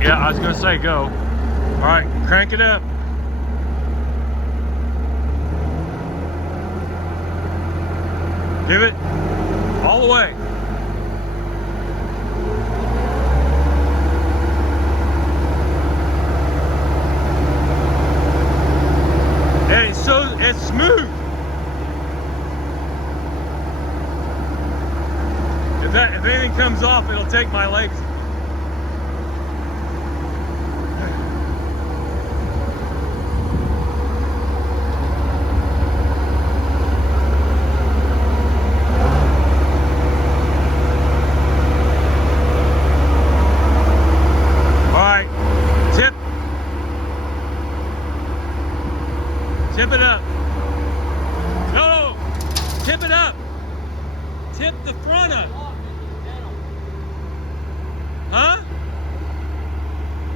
Yeah, I was gonna say go. All right, crank it up. Give it all the way. And it's smooth. If anything comes off, it'll take my legs. Tip it up. No, tip it up. Tip the front up. Huh?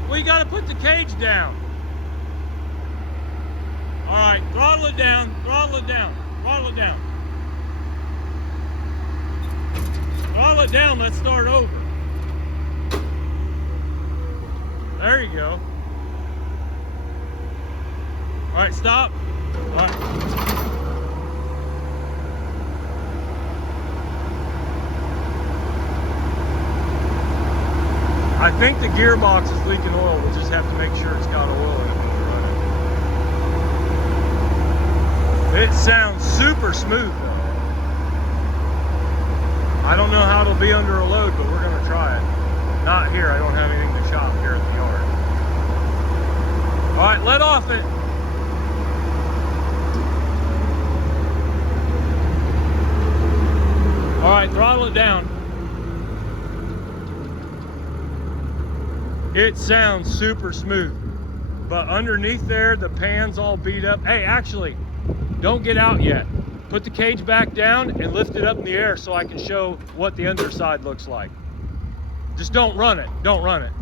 Well, you gotta put the cage down. All right, throttle it down, throttle it down, throttle it down. Throttle it down, let's start over. There you go. All right, stop. All right. I think the gearbox is leaking oil. We'll just have to make sure it's got oil in it when we run it. It sounds super smooth though. I don't know how it'll be under a load, but we're gonna try it. Not here, I don't have anything to shop here at the yard. All right, let off it. All right, throttle it down. It sounds super smooth, but underneath there, the pan's all beat up. Hey, actually, don't get out yet. Put the cage back down and lift it up in the air so I can show what the underside looks like. Just don't run it, don't run it.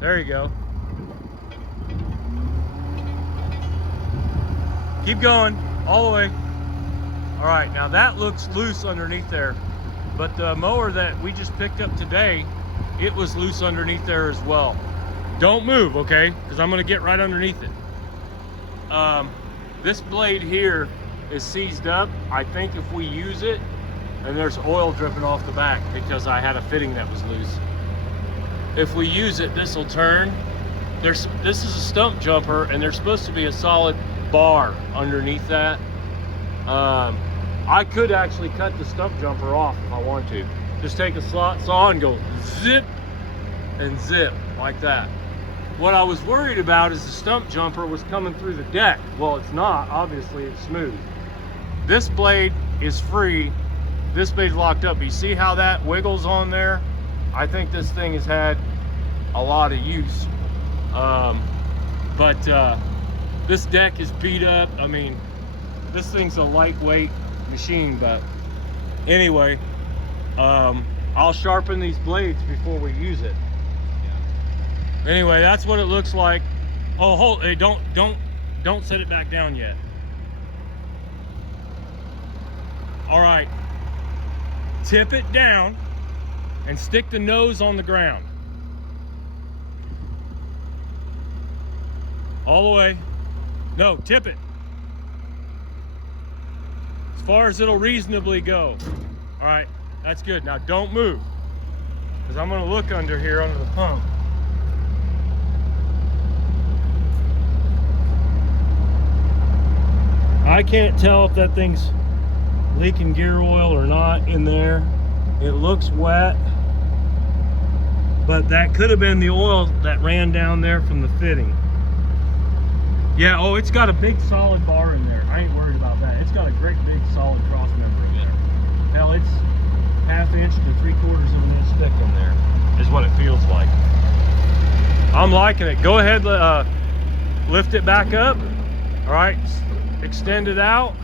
There you go. Keep going, all the way. All right, now that looks loose underneath there, but the mower that we just picked up today, it was loose underneath there as well. Don't move, okay? Because I'm gonna get right underneath it. This blade here is seized up. I think if we use it, and there's oil dripping off the back because I had a fitting that was loose. If we use it, this will turn. This is a stump jumper, and there's supposed to be a solid bar underneath that. I could actually cut the stump jumper off if I want to. Just take a slot saw and go zip and zip like that. What I was worried about is the stump jumper was coming through the deck. Well, it's not, obviously it's smooth. This blade is free. This blade's locked up. You see how that wiggles on there? I think this thing has had a lot of use. This deck is beat up. I mean, this thing's a lightweight machine, but anyway, I'll sharpen these blades before we use it. Anyway, that's what it looks like. Oh, hold, hey, don't set it back down yet. All right, tip it down and stick the nose on the ground. All the way. No, tip it. As far as it'll reasonably go. All right, that's good. Now don't move, because I'm gonna look under here under the pump. I can't tell if that thing's leaking gear oil or not in there. It looks wet, but that could have been the oil that ran down there from the fitting. Yeah, oh, it's got a big solid bar in there. I ain't worried about that. It's got a great big solid cross member in there. Hell, it's 1/2 inch to 3/4 of an inch thick in there, is what it feels like. I'm liking it. Go ahead, lift it back up. All right, extend it out.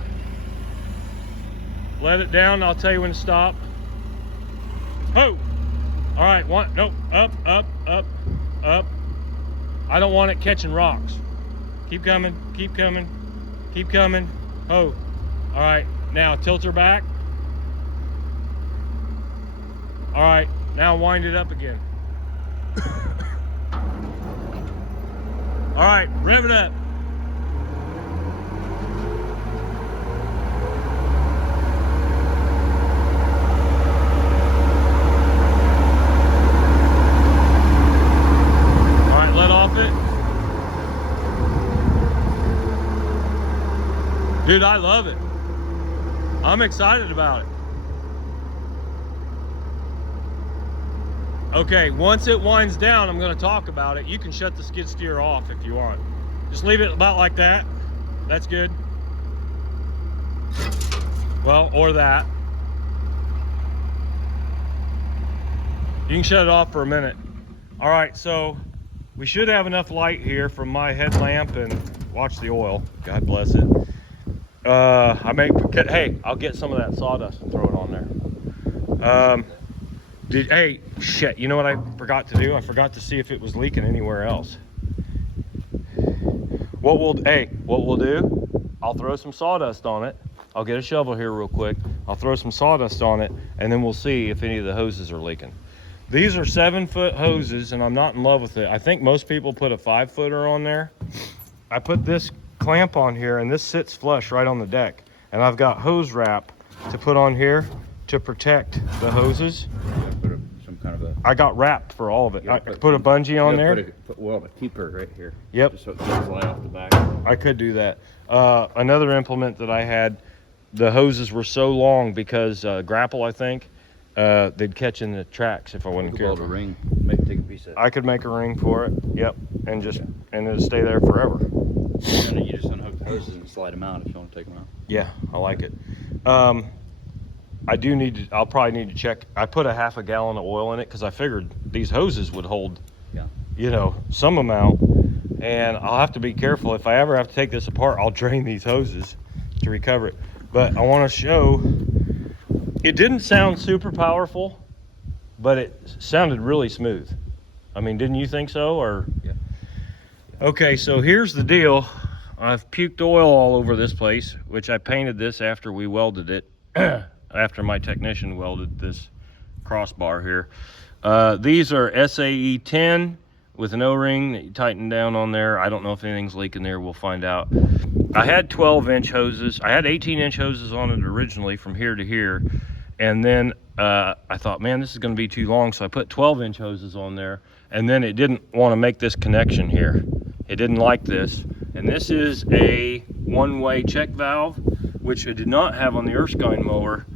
Let it down, I'll tell you when to stop. Oh! All right, no, up, up, up, up. I don't want it catching rocks. Keep coming, keep coming, keep coming. Oh, all right, now tilt her back. All right, now wind it up again. All right, rev it up. All right, let off it. Dude, I love it. I'm excited about it. Okay, once it winds down, I'm gonna talk about it. You can shut the skid steer off if you want. Just leave it about like that. That's good. Well, or that. You can shut it off for a minute. All right, so we should have enough light here from my headlamp, and watch the oil. God bless it. Hey, I'll get some of that sawdust and throw it on there. Hey, shit, you know what I forgot to do? I forgot to see if it was leaking anywhere else. What we'll do, I'll throw some sawdust on it. I'll get a shovel here real quick. I'll throw some sawdust on it, and then we'll see if any of the hoses are leaking. These are 7-foot hoses, and I'm not in love with it. I think most people put a 5-footer on there. I put this clamp on here, and this sits flush right on the deck. And I've got hose wrap to put on here to protect the hoses. I got wrapped for all of it. I put a bungee on there. Well, a keeper right here. Yep. Just so it doesn't fly off the back. I could do that. Another implement that I had, the hoses were so long because grapple, I think, they'd catch in the tracks if I wasn't careful. A ring. Take a piece of. I could make a ring for it. Yep. And and it'll stay there forever. And you just unhook the hoses and slide them out if you want to take them out. Yeah, I like it. I'll probably need to check. I put a half a gallon of oil in it because I figured these hoses would hold, some amount. And I'll have to be careful. If I ever have to take this apart, I'll drain these hoses to recover it. But I want to show, it didn't sound super powerful, but it sounded really smooth. I mean, didn't you think so? Or yeah. Okay, so here's the deal. I've puked oil all over this place, which I painted this after we welded it. After my technician welded this crossbar here. These are SAE 10 with an O-ring that you tighten down on there. I don't know if anything's leaking there, we'll find out. I had 12-inch hoses. I had 18-inch hoses on it originally from here to here. And then I thought, man, this is gonna be too long. So I put 12-inch hoses on there, and then it didn't wanna make this connection here. It didn't like this. And this is a one-way check valve, which I did not have on the Erskine mower.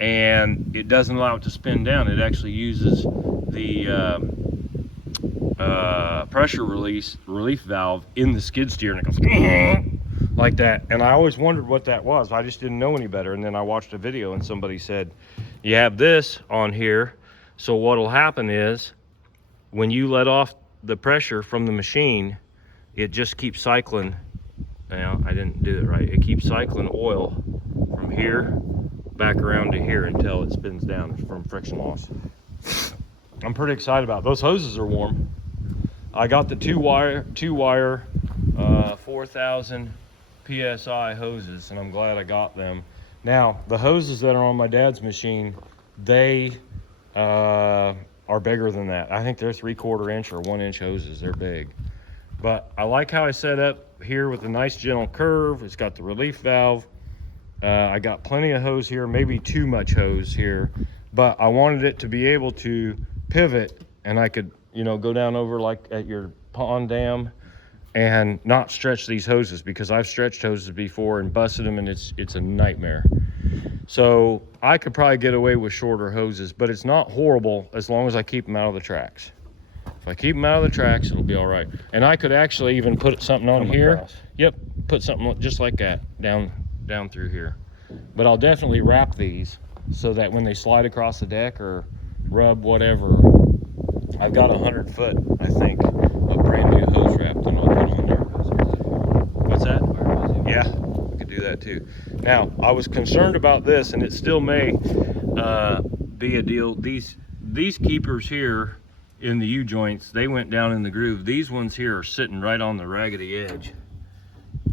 And it doesn't allow it to spin down. It actually uses the pressure relief valve in the skid steer, and it goes like that. And I always wondered what that was. I just didn't know any better. And then I watched a video, and somebody said, you have this on here, so what'll happen is when you let off the pressure from the machine, it just keeps cycling. Now, I didn't do it right. It keeps cycling oil from here back around to here until it spins down from friction loss. I'm pretty excited about it. Those hoses are warm. I got the two wire 4,000 PSI hoses, and I'm glad I got them. Now, the hoses that are on my dad's machine, they are bigger than that. I think they're 3/4 inch or 1 inch hoses. They're big. But I like how I set up here with a nice gentle curve. It's got the relief valve. I got plenty of hose here, maybe too much hose here, but I wanted it to be able to pivot, and I could, go down over like at your pond dam and not stretch these hoses, because I've stretched hoses before and busted them, and it's a nightmare. So I could probably get away with shorter hoses, but it's not horrible as long as I keep them out of the tracks. If I keep them out of the tracks, it'll be all right. And I could actually even put something on here. Yep, put something just like that down through here. But I'll definitely wrap these so that when they slide across the deck or rub whatever, I've got 100 foot, I think, of brand new hose wrap that I'll put on there. What's that? Yeah, we could do that too. Now, I was concerned about this, and it still may be a deal. These keepers here in the U-joints, they went down in the groove. These ones here are sitting right on the raggedy edge.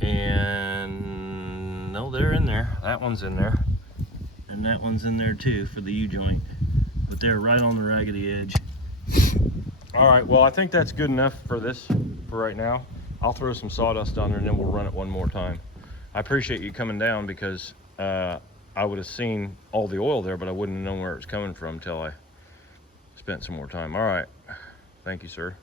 And no, they're in there. That one's in there. And that one's in there too for the U-joint. But they're right on the raggedy edge. All right, well, I think that's good enough for right now. I'll throw some sawdust on there and then we'll run it one more time. I appreciate you coming down because I would have seen all the oil there, but I wouldn't have known where it was coming from until I spent some more time. All right, thank you, sir.